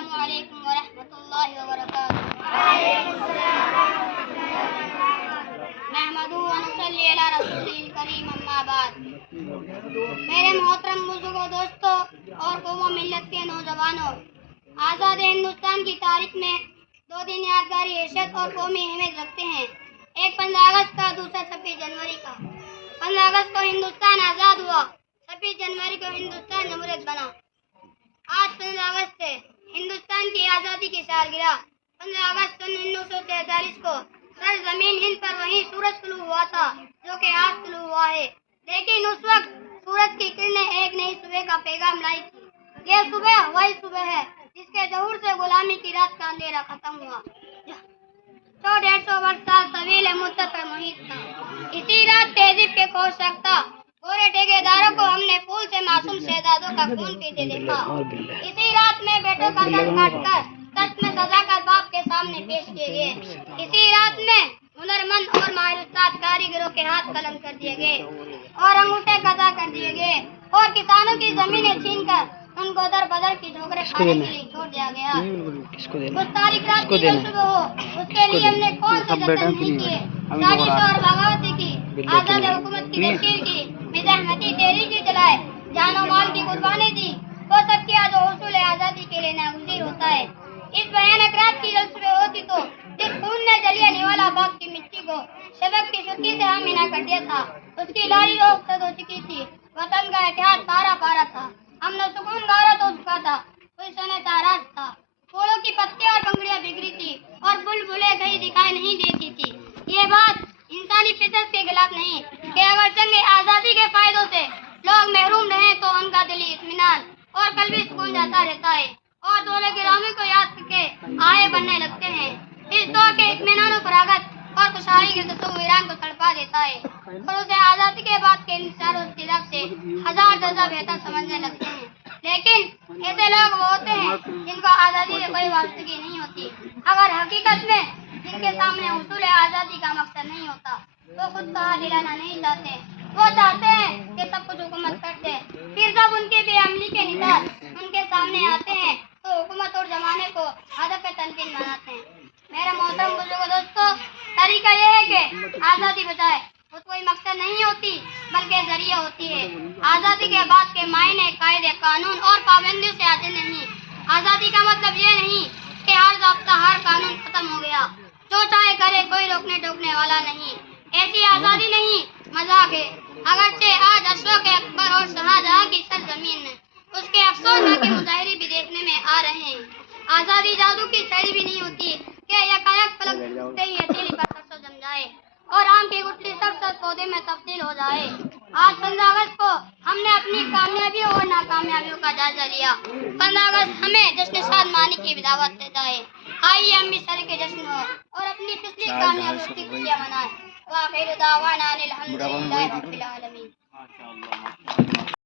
السلام علیکم ورحمۃ اللہ وبرکاتہ۔ نحمدہ و نصلی علی رسولہ الکریم، اما بعد۔ میرے محترم بزرگوں، دوستوں اور قوم و ملت کے نوجوانوں، آزاد ہندوستان کی تاریخ میں دو دن یادگاری حیثیت اور قومی اہمیت رکھتے ہیں، ایک 15 اگست کا، دوسرا 26 جنوری کا۔ 15 اگست کو ہندوستان آزاد ہوا، 26 جنوری کو ہندوستان جمہوریت بنا۔ آج 15 اگست ہے، ہندوستان کی آزادی کی سالگرہ۔ 15 اگست سن 1947 کو سرزمین ہند پر وہی سورج طلوع ہوا تھا جو کہ آج طلوع ہوا ہے، لیکن اس وقت سورج کی کرنیں ایک نئی صبح کا پیغام لائی تھی۔ یہ صبح وہی صبح ہے جس کے ظہور سے غلامی کی رات کا اندھیرا ختم ہوا، جو 150 برس سال طویل مدت پر محیط تھا۔ اسی رات تہذیب کے کوش رکھتا گورے ٹھیکیداروں کو ہم نے پھول سے معصوم شہزادوں کا خون پیتے دیکھا۔ اسی رات میں بیٹوں کا سر کاٹ کر تخت میں سجا کر باپ کے سامنے پیش کیے گئے۔ اسی رات میں ہنرمند اور ماہر استاد کاریگروں کے ہاتھ قلم کر دیے گئے اور انگوٹھے قطع کر دیے گئے، اور کسانوں کی زمینیں چھین کر ان کو در بدر کی ٹھوکریں کھانے کے لیے چھوڑ دیا گیا۔ اس تاریخ رات کی جو صبح ہو، اس کے لیے ہم نے کون سے جتن نہیں کیے، سازش اور بغاوتیں کی، آزاد حکومت کی تشکیل کی، مزاحمتی تحریکیں چلائے، جان و مال کی قربانی دی، وہ سب کیا جو حصول آزادی کے لیے ناگزیر ہوتا ہے۔ اس بھیانک رات کی جب صبح ہوتی تو جس خون نے جلیانوالہ باغ کی مٹی کو شبق کی سرخی سے ہم منا کر دیا تھا، اس کی لالی روخت ہو چکی تھی، وطن کا اتحاد پارا پارا تھا، امن و سکون غارت ہو چکا تھا، گلشن تاراج تھا، پھولوں کی پتیاں اور پنکھڑیاں بکھری تھی اور بلبلیں کہیں دکھائی نہیں دیتی تھی۔ یہ بات انسانی فطرت کے خلاف نہیں کہ اگر جنگ آزادی کے فائدوں سے لوگ محروم رہیں تو ان کا دلی اطمینان اور قلبی سکون جاتا رہتا ہے اور دولت گرامی کو یاد کر کے آئے بننے لگتے ہیں۔ اس دور کے اطمینان و فراغت اور خوشحالی کے تصورات کو تڑپا دیتا ہے اور اسے آزادی کے بعد کے انتشار و اضطراب سے ہزار درجہ بہتر سمجھنے لگتے ہیں۔ لیکن ایسے لوگ وہ ہوتے ہیں جن کو آزادی سے کوئی وابستگی نہیں ہوتی۔ اگر حقیقت میں جن کے سامنے حصول آزادی کا مقصد نہیں ہوتا تو خود کا حال ہلانا نہیں چاہتے، وہ چاہتے ہیں کہ سب کچھ حکومت کر دے۔ پھر جب ان کی بے عملی کے نتاج ان کے سامنے آتے ہیں تو حکومت اور زمانے کو ہدف تنقید بناتے ہیں۔ میرے محترم بزرگوں، دوستوں، طریقہ یہ ہے کہ آزادی بجائے خود کوئی مقصد نہیں ہوتی بلکہ ذریعہ ہوتی ہے۔ آزادی کے بعد کے معنی قاعدے قانون اور پابندیوں سے آتے نہیں۔ آزادی کا مطلب یہ نہیں کہ ہر ضابطہ ہر قانون ختم ہو گیا، جو چاہے کرے کوئی روکنے ٹوکنے والا نہیں، ایسی آزادی نہیں، مذاق ہے۔ اگرچہ آج اشوک اکبر اور شاہجہاں کی سرزمین میں اس کے افسوسناک مظاہرے بھی دیکھنے میں آ رہے ہیں۔ آزادی جادو کی چھڑی بھی نہیں ہوتی کہ یکایک پلک جھپکتے ہی ہتھیلی پر سرسوں جم جائے اور آم کی گٹلی سرسبز پودے میں تبدیل ہو جائے۔ آج 15 اگست کو ہم نے اپنی کامیابیوں اور ناکامیابیوں کا جائزہ لیا۔ 15 اگست ہمیں جشن شادمانی کی دعوت دیتا ہے۔ آئیے ہم بھی شریک جشن ہو اور اپنی پچھلی کامیابیوں کی خوشیاں منائیں۔ وآخر دعوانا الحمدللہ رب العالمین۔